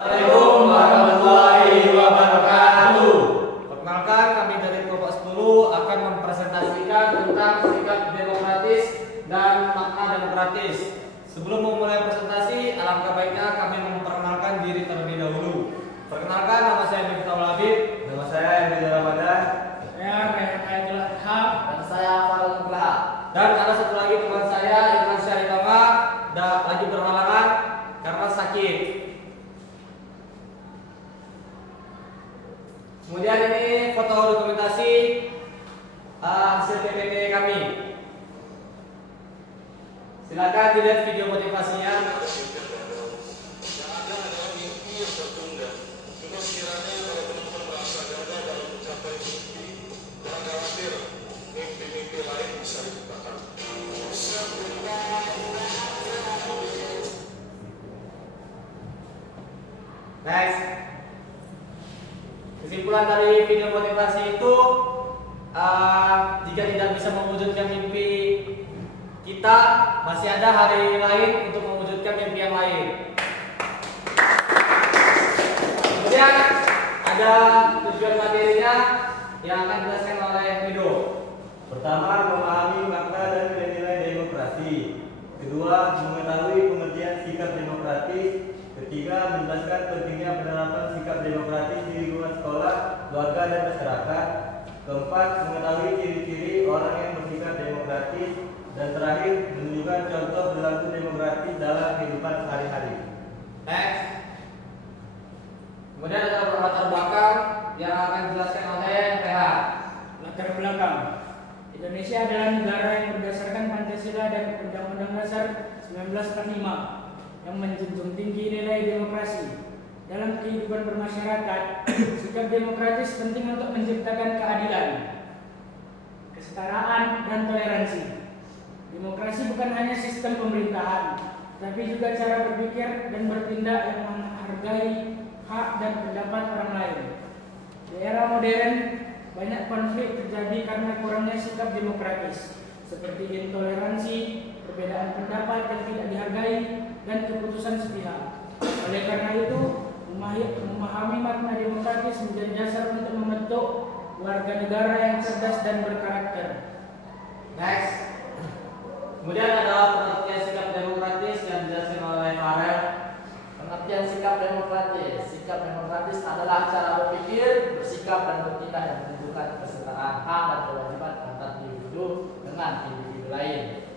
Assalamualaikum warahmatullahi wabarakatuh. Perkenalkan, kami dari kelompok 10 akan mempresentasikan tentang sikap demokratis dan makna demokratis. Sebelum memulai presentasi, alangkah baiknya kami memperkenalkan diri terlebih dahulu. Perkenalkan, nama saya Miftahul Habib. Nama saya Emil Ramadan. Saya Rehan Aidul Adha. Dan saya Farul Nugraha. Dan ada satu lagi teman saya, Irfan Syarifama, lagi berhalangan karena sakit. Kemudian ini foto dokumentasi hasil PPT kami. Silakan dilihat video motivasinya. Next. Kesimpulan dari video motivasi itu, jika tidak bisa mewujudkan mimpi kita, masih ada hari lain untuk mewujudkan mimpi yang lain. Kemudian ada tujuan materinya yang akan dijelaskan oleh Rido. Pertama, memahami makna dan nilai demokrasi. Kedua, mengetahui pengertian sikap demokratis. Ketiga, menjelaskan pentingnya penerapan sikap demokratis di lingkungan sekolah, keluarga, dan masyarakat. Keempat, mengetahui ciri-ciri orang yang bersikap demokratis. Dan terakhir, menunjukkan contoh perilaku demokratis dalam kehidupan sehari-hari. Next. Kemudian ada latar belakang yang akan dijelaskan oleh PH. Latar belakang. Indonesia adalah negara yang berdasarkan Pancasila dan Undang-Undang Dasar 1945 yang menjunjung tinggi nilai demokrasi. Dalam kehidupan bermasyarakat, sikap demokratis penting untuk menciptakan keadilan, kesetaraan, dan toleransi. Demokrasi bukan hanya sistem pemerintahan, tapi juga cara berpikir dan bertindak yang menghargai hak dan pendapat orang lain. Di era modern, banyak konflik terjadi karena kurangnya sikap demokratis, seperti intoleransi, perbedaan pendapat yang tidak dihargai, dan keputusan sepihak. Oleh karena itu, memahami makna demokratis menjadi dasar untuk membentuk warga negara yang cerdas dan berkarakter. Next. Kemudian ada pengertian sikap demokratis yang dijelaskan oleh Farel. Pengertian sikap demokratis. Sikap demokratis adalah cara berpikir, bersikap, dan bertindak yang menunjukkan kesetaraan hak dan kewajiban antar individu dengan individu lain.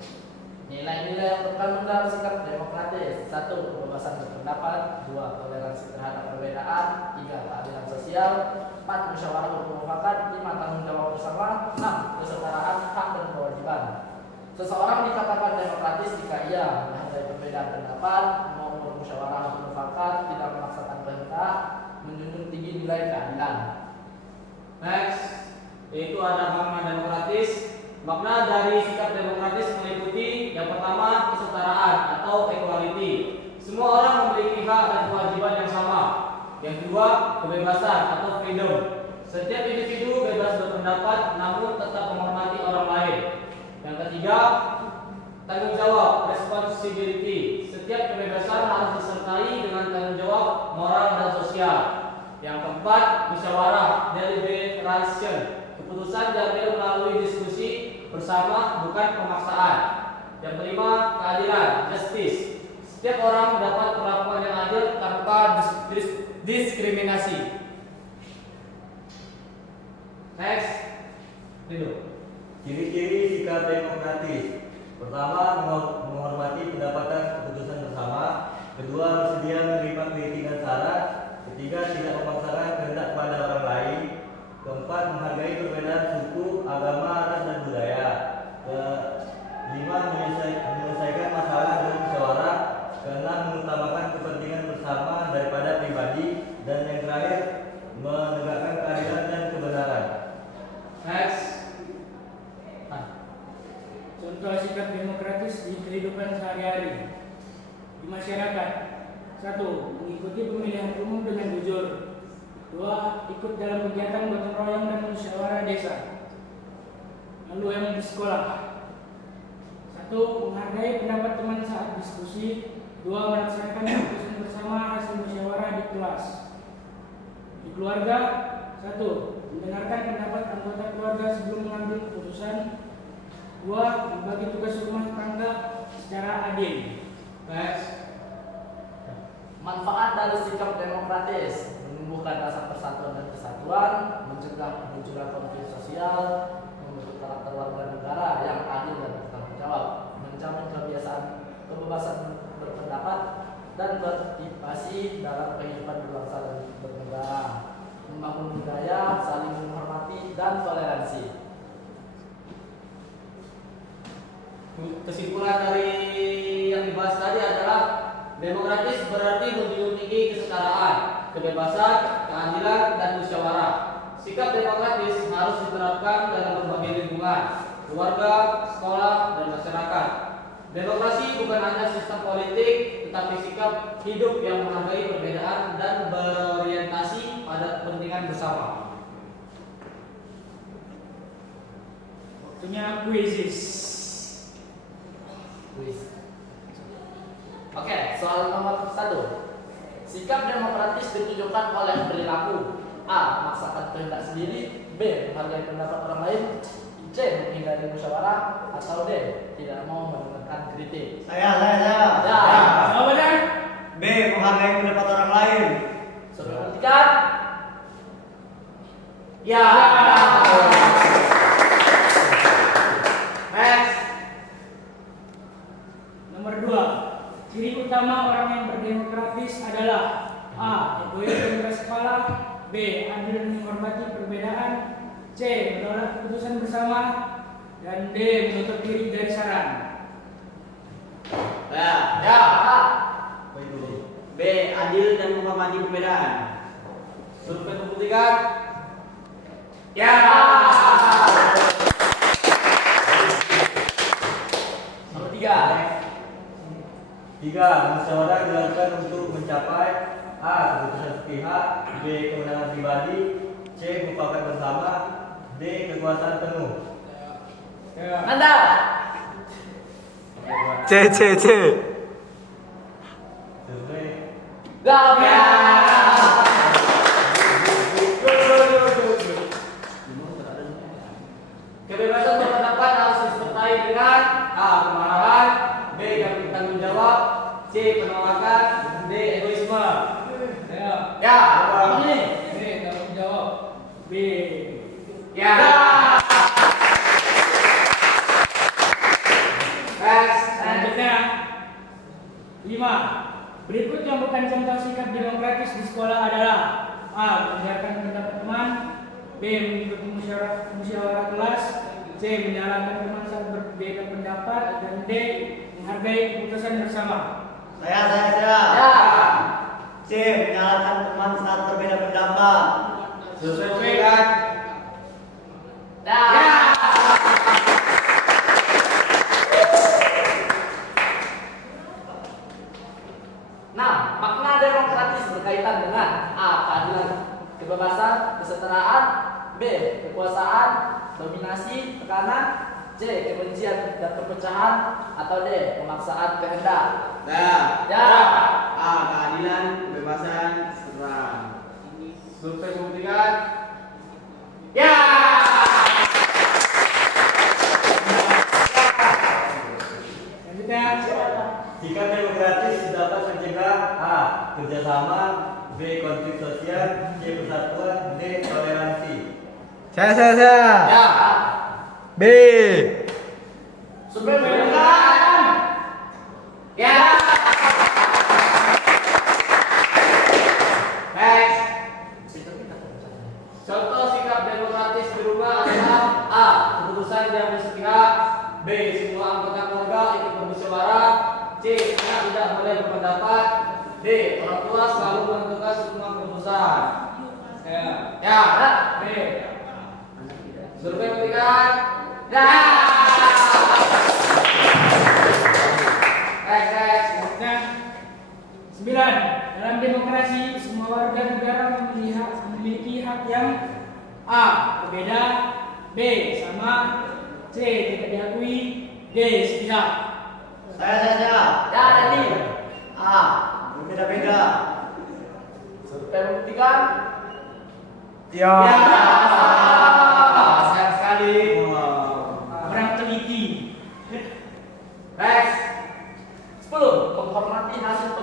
Nilai-nilai yang terkandung dalam sikap demokratis: 1. Kebebasan berpendapat. 2. Toleransi terhadap perbedaan. 3. Keadilan sosial. 4. Musyawarah bermufakat. 5. Tanggung jawab bersama. 6. Kesetaraan hak dan kewajiban. Seseorang dikatakan demokratis jika ia menghargai perbedaan pendapat, mau bermusyawarah bermufakat, tidak memaksakan kehendak, menjunjung tinggi nilai keadilan. Next, yaitu ada makna demokratis. Makna dari sikap demokratis meliputi yang pertama, kesetaraan atau equality. Semua orang memiliki hak dan kewajiban yang sama. Yang kedua, kebebasan atau freedom. Setiap individu bebas berpendapat namun tetap menghormati orang lain. Yang ketiga, tanggung jawab, responsibility. Setiap kebebasan harus disertai dengan tanggung jawab moral dan sosial. Yang keempat, musyawarah, deliberation. Keputusan diambil melalui diskusi bersama, bukan pemaksaan. Yang kelima, keadilan, justice. Setiap orang mendapat perlakuan yang adil tanpa diskriminasi. Next, Rido. Ciri-ciri sikap demokratis. Pertama, menghormati pendapatan keputusan bersama. Kedua, bersedia menerima kritikan saran. Ketiga, tidak memaksakan kehendak pada orang lain. Keempat, menghargai perbedaan suku, agama, ras, dan budaya. Kelima, menyelesaikan masalah dengan musyawarah. Keenam, mengutamakan kepentingan bersama daripada pribadi. Dan yang terakhir, menegakkan keadilan dan kebenaran. Next. Contoh sikap demokratis di kehidupan sehari-hari di masyarakat. 1. Mengikuti pemilihan umum dengan jujur. 2. Ikut dalam kegiatan gotong royong dan musyawarah desa. Lalu yang di sekolah. 1. Menghargai pendapat teman saat diskusi. 2. Melaksanakan keputusan keputusan bersama hasil musyawarah di kelas. Di keluarga, 1. Mendengarkan pendapat anggota keluarga sebelum mengambil keputusan. 2. Membagi tugas rumah tangga secara adil. Next. Manfaat dari sikap demokratis menumbuhkan rasa persatuan dan kesatuan, mencegah kemunculan konflik sosial, membentuk karakter warga negara yang adil dan bertanggung jawab, menjamin kebebasan berpendapat dan berpartisipasi dalam kehidupan berbangsa dan bernegara, membangun budaya saling menghormati dan toleransi. Kesimpulan dari yang dibahas tadi adalah demokratis berarti menjunjung tinggi kesetaraan, kebebasan, keadilan, dan musyawarah. Sikap demokratis harus diterapkan dalam berbagai lingkungan, keluarga, sekolah, dan masyarakat. Demokrasi bukan hanya sistem politik, tetapi sikap hidup yang menghargai perbedaan dan berorientasi pada kepentingan bersama. Waktunya kuisis. Oke, soal nomor 1. Sikap demokratis ditunjukkan oleh perilaku: A. Memaksakan kehendak sendiri, B. Menghargai pendapat orang lain, C. Menghindari musyawarah, atau D. Tidak mau mendengarkan kritik. Saya. Ya. Jawaban B. Menghargai pendapat orang lain. Sudah buktikan? Ya. Next. Nomor 2. Ciri utama orang yang berdemokratis adalah: A. Egois dan keras kepala, B. Adil dan menghormati perbedaan, C. Menolak keputusan bersama, dan D. Menutup diri dari saran. Ya. A. B. Adil dan menghormati perbedaan. Survei membuktikan. Ya. Nomor 3. 3. Musyawarah dilakukan untuk mencapai A. Keputusan sepihak, B. Kemenangan pribadi, C. Mufakat bersama, D. Kekuasaan penuh. Anda. C. Survei. Ya. Kebebasan berpendapat harus disertai dengan A. Kemarahan, B. tanggung jawab, C. Penolakan, D. Egoisme. Ya. Ini. B. Tanggung jawab. B. Ya. Next. Selanjutnya 5. Berikut yang bukan contoh sikap demokratis di sekolah adalah: A. Mendengarkan pendapat teman, B. Mengikuti musyawarah kelas, C. Menyalahkan teman saat berbeda pendapat, dan D. Menghargai keputusan bersama. Saya. Ya. C. Menyalahkan teman saat berbeda pendapat. Survei membuktikan. Ya. Nah, makna demokratis berkaitan dengan A. Keadilan, kebebasan, kesetaraan, B. Kekuasaan, dominasi, tekanan, C. Kebencian dan perpecahan, atau D. Pemaksaan kehendak. Ya. A. Keadilan, kebebasan, kesetaraan. Survei membuktikan. Ya. Selanjutnya Sikap demokratis dapat mencegah A. Kerjasama, B. Konflik sosial, C. Persatuan, D. Toleransi. Saya. Ya. B. Survei membuktikan. Ya. Next. Contoh sikap demokratis di rumah adalah A. Keputusan diambil sepihak, B. Semua anggota keluarga ikut bermusyawarah, C. Anak tidak boleh berpendapat, D. Orang tua selalu menentukan semua keputusan. Ya. B. Survei membuktikan. Ya. Next. Selanjutnya 9. Dalam demokrasi, semua warga negara memiliki hak yang: A. Berbeda, B. Sama, C. Tidak diakui, D. Sepihak. Saya. Ya, Dedi. A. berbeda-beda. Survei membuktikan. Ya. Sayang sekali. Orang teliti. Next. 10. Menghormati hasil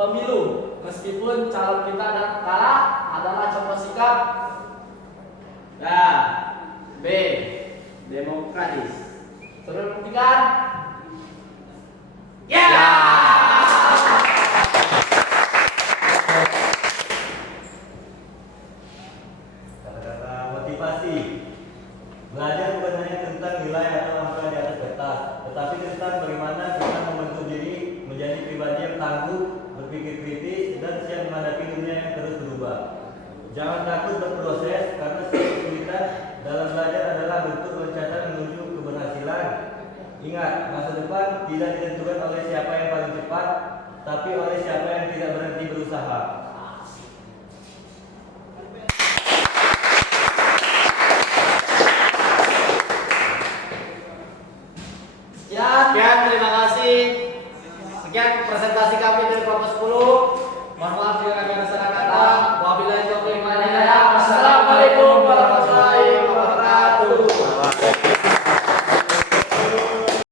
pemilu meskipun calon kita kalah adalah contoh sikap. Ya. B. Demokratis. Survei membuktikan. Ya. Kata-kata motivasi. Belajar bukan hanya tentang nilai atau angka di atas kertas, tetapi tentang bagaimana kita membentuk diri menjadi pribadi yang tangguh, berpikir kritis, dan siap menghadapi dunia yang terus berubah. Jangan takut berproses, karena setiap kesulitan dalam belajar adalah bentuk loncatan menuju keberhasilan. Ingat, masa depan tidak ditentukan oleh siapa yang paling cepat, tapi oleh siapa yang tidak berhenti berusaha. Sekian, terima kasih. Sekian presentasi kami